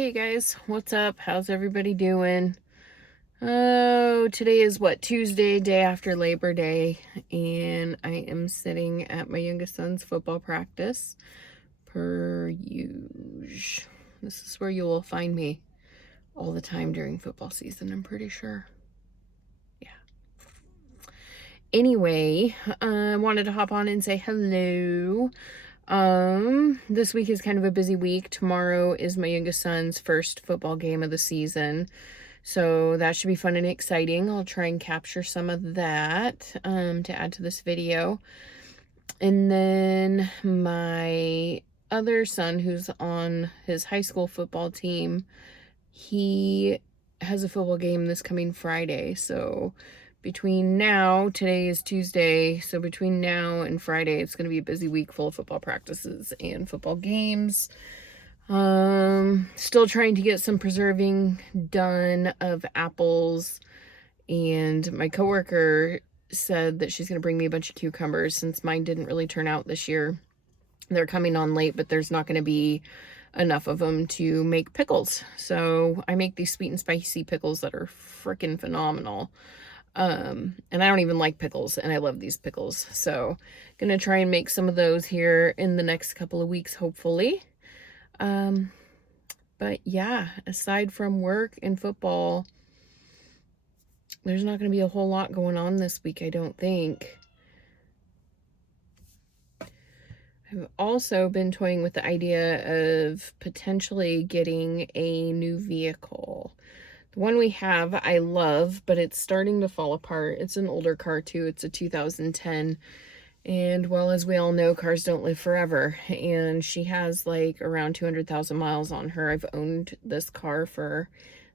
Hey guys, what's up? How's everybody doing? Oh, today is what, Tuesday, day after Labor Day, and I am sitting at my youngest son's football practice per usual. This is where you will find me all the time during football season, I'm pretty sure. Yeah. Anyway, I wanted to hop on and say hello. This week is kind of a busy week. Tomorrow is my youngest son's first football game of the season. So that should be fun and exciting. I'll try and capture some of that to add to this video. And then my other son, who's on his high school football team, he has a football game this coming Friday. So between now, today is Tuesday, so between now and Friday, it's going to be a busy week full of football practices and football games. Still trying to get some preserving done of apples, and my coworker said that she's going to bring me a bunch of cucumbers since mine didn't really turn out this year. They're coming on late, but there's not going to be enough of them to make pickles. So I make these sweet and spicy pickles that are freaking phenomenal. And I don't even like pickles, and I love these pickles. So gonna try and make some of those here in the next couple of weeks, hopefully. But yeah, aside from work and football, there's not gonna be a whole lot going on this week, I don't think. I've also been toying with the idea of potentially getting a new vehicle. The one we have, I love, but it's starting to fall apart. It's an older car too. It's a 2010. And well, as we all know, cars don't live forever. And she has like around 200,000 miles on her. I've owned this car for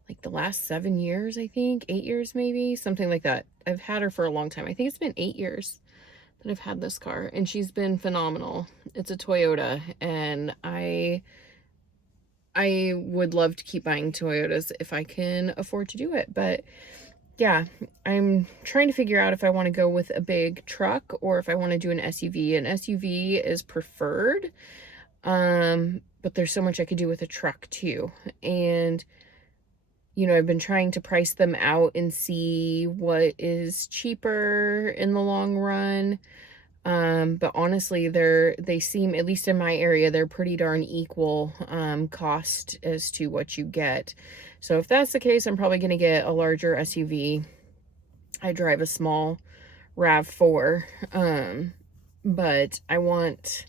like the last 7 years, I think. 8 years maybe, something like that. I've had her for a long time. I think it's been 8 years that I've had this car, and she's been phenomenal. It's a Toyota, and I would love to keep buying Toyotas if I can afford to do it. But yeah, I'm trying to figure out if I want to go with a big truck or if I want to do an SUV. An SUV is preferred, but there's so much I could do with a truck too. And, you know, I've been trying to price them out and see what is cheaper in the long run. But honestly, they seem, at least in my area, they're pretty darn equal, cost as to what you get. So if that's the case, I'm probably going to get a larger SUV. I drive a small RAV4, but I want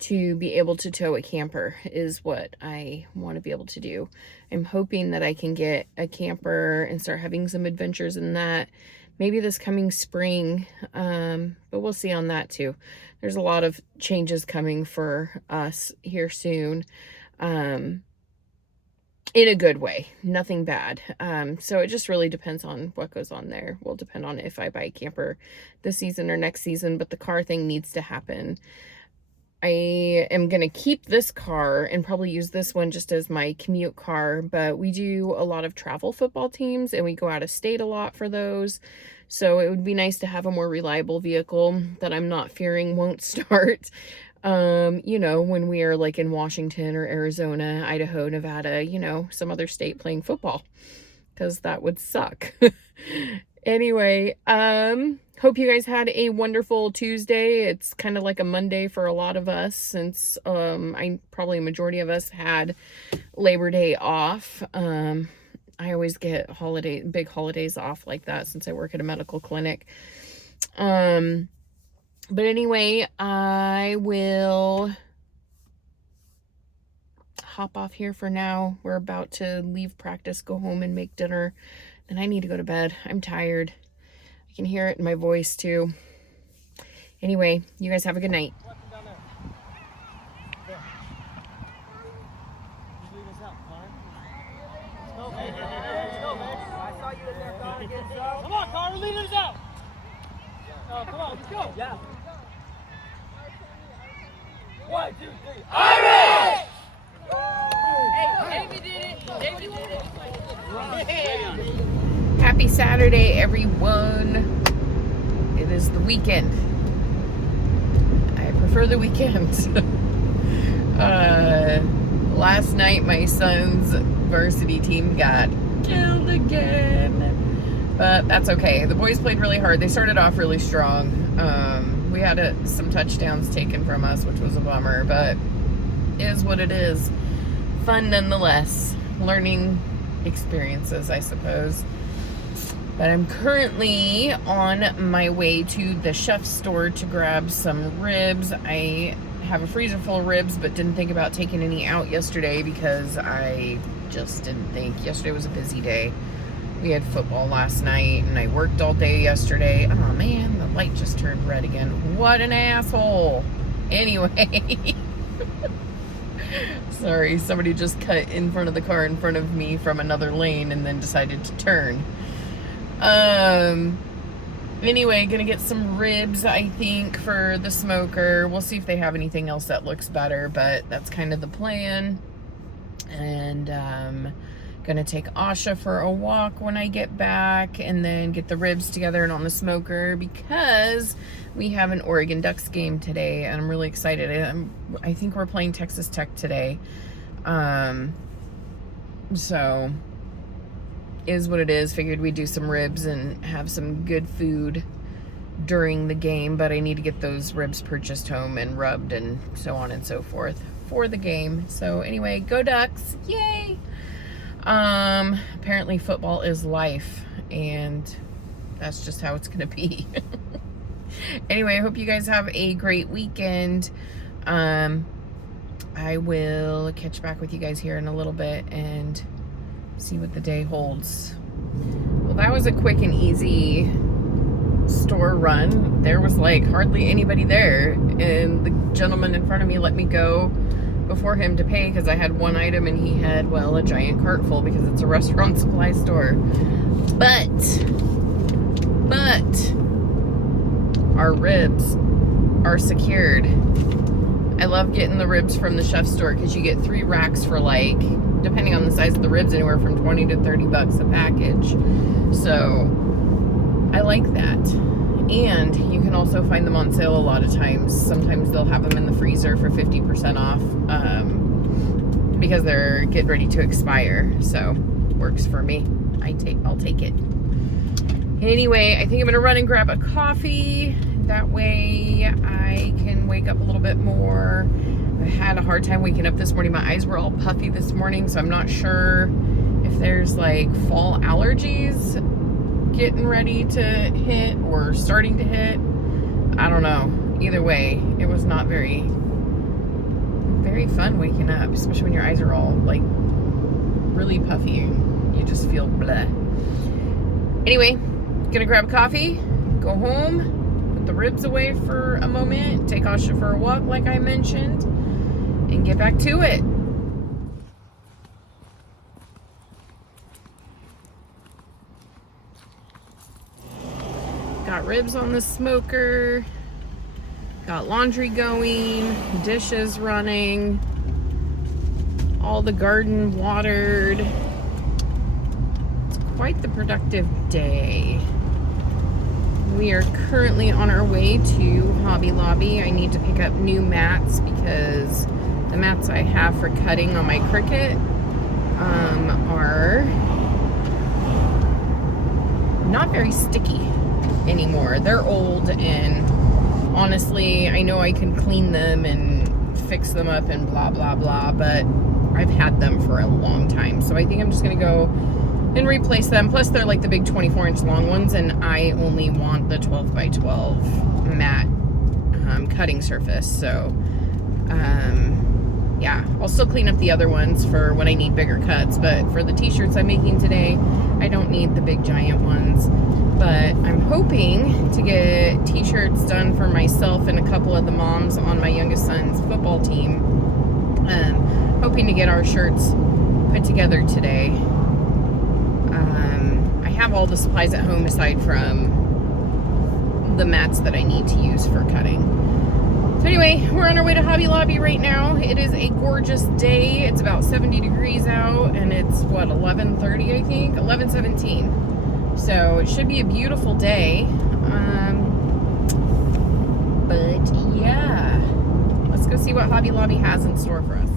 to be able to tow a camper is what I want to be able to do. I'm hoping that I can get a camper and start having some adventures in that maybe this coming spring, but we'll see on that too. There's a lot of changes coming for us here soon, in a good way, nothing bad. So it just really depends on what goes on there. Will depend on if I buy a camper this season or next season, but the car thing needs to happen. I am going to keep this car and probably use this one just as my commute car, but we do a lot of travel football teams and we go out of state a lot for those. So it would be nice to have a more reliable vehicle that I'm not fearing won't start, you know, when we are like in Washington or Arizona, Idaho, Nevada, you know, some other state playing football, because that would suck. Anyway, hope you guys had a wonderful Tuesday. It's kind of like a Monday for a lot of us since probably a majority of us had Labor Day off. I always get big holidays off like that since I work at a medical clinic. But anyway, I will hop off here for now. We're about to leave practice, go home and make dinner. And I need to go to bed. I'm tired. I can hear it in my voice too. Anyway, you guys have a good night. Come on, Connor, lead us out. Oh, come on, let's go. Yeah. 1, 2, 3. Irish! Hey, David did it. David did it. Happy Saturday, everyone. It is the weekend. I prefer the weekend. Last night, my son's varsity team got killed again. But that's okay. The boys played really hard. They started off really strong. We had some touchdowns taken from us, which was a bummer, but it is what it is. Fun nonetheless. Learning experiences, I suppose. But I'm currently on my way to the chef's store to grab some ribs. I have a freezer full of ribs, but didn't think about taking any out yesterday because I just didn't think. Yesterday was a busy day. We had football last night, and I worked all day yesterday. Oh man, the light just turned red again. What an asshole. Anyway. Sorry, somebody just cut in front of the car in front of me from another lane and then decided to turn. Anyway, gonna get some ribs, I think, for the smoker. We'll see if they have anything else that looks better, but that's kind of the plan. And gonna take Asha for a walk when I get back, and then get the ribs together and on the smoker because we have an Oregon Ducks game today, and I'm really excited. I think we're playing Texas Tech today. So is what it is. Figured we'd do some ribs and have some good food during the game, but I need to get those ribs purchased home and rubbed and so on and so forth for the game. So anyway, go Ducks, yay. Apparently football is life, and that's just how it's gonna be. Anyway, I hope you guys have a great weekend. I will catch back with you guys here in a little bit and see what the day holds. Well, that was a quick and easy store run. There was like hardly anybody there, and the gentleman in front of me let me go before him to pay because I had one item and he had, well, a giant cart full because it's a restaurant supply store. But our ribs are secured. I love getting the ribs from the chef's store because you get 3 racks for, like, depending on the size of the ribs, anywhere from 20 to 30 bucks a package. So I like that. And you can also find them on sale a lot of times. Sometimes they'll have them in the freezer for 50% off because they're getting ready to expire. So works for me. I'll take it. Anyway, I think I'm gonna run and grab a coffee. That way I can wake up a little bit more. I had a hard time waking up this morning. My eyes were all puffy this morning, so I'm not sure if there's like fall allergies getting ready to hit or starting to hit. I don't know. Either way, it was not very fun waking up, especially when your eyes are all like really puffy and you just feel bleh. Anyway, gonna grab a coffee, go home, put the ribs away for a moment, take Asha for a walk like I mentioned, and get back to it. Got ribs on the smoker, got laundry going, dishes running, all the garden watered. It's quite the productive day. We are currently on our way to Hobby Lobby. I need to pick up new mats because the mats I have for cutting on my Cricut are not very sticky anymore. They're old, and honestly, I know I can clean them and fix them up and blah blah blah, but I've had them for a long time, so I think I'm just gonna go and replace them. Plus they're like the big 24-inch long ones, and I only want the 12x12 matte cutting surface. So yeah, I'll still clean up the other ones for when I need bigger cuts, but for the t-shirts I'm making today, I don't need the big giant ones. But I'm hoping to get t-shirts done for myself and a couple of the moms on my youngest son's football team. Hoping to get our shirts put together today. I have all the supplies at home aside from the mats that I need to use for cutting. So anyway, we're on our way to Hobby Lobby right now. It is a gorgeous day. It's about 70 degrees out, and it's what, 11:30 I think? 11:17. So it should be a beautiful day. But yeah, let's go see what Hobby Lobby has in store for us.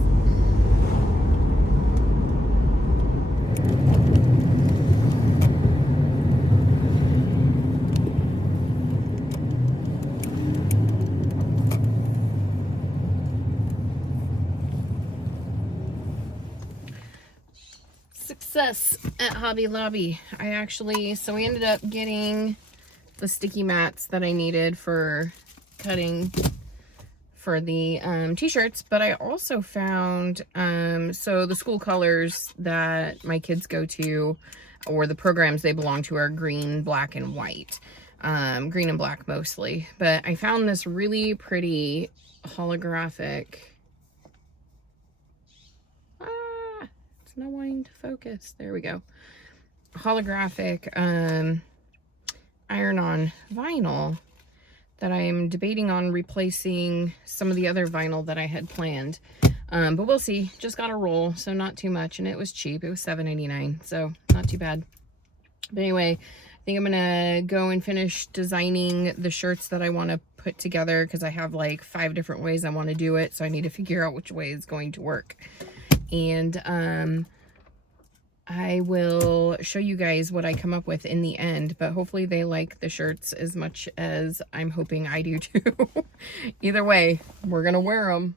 success at Hobby Lobby. So we ended up getting the sticky mats that I needed for cutting for the t-shirts, but I also found so the school colors that my kids go to, or the programs they belong to, are green, black, and white. Green and black mostly, but I found this really pretty holographic, it's not wanting to focus, there we go, holographic iron-on vinyl that I am debating on replacing some of the other vinyl that I had planned. But we'll see. Just got a roll, so not too much, and it was cheap. It was $7.99, so not too bad. But anyway, I think I'm gonna go and finish designing the shirts that I want to put together, because I have like 5 different ways I want to do it, so I need to figure out which way is going to work. And I will show you guys what I come up with in the end, but hopefully they like the shirts as much as I'm hoping I do too. Either way, we're gonna wear them.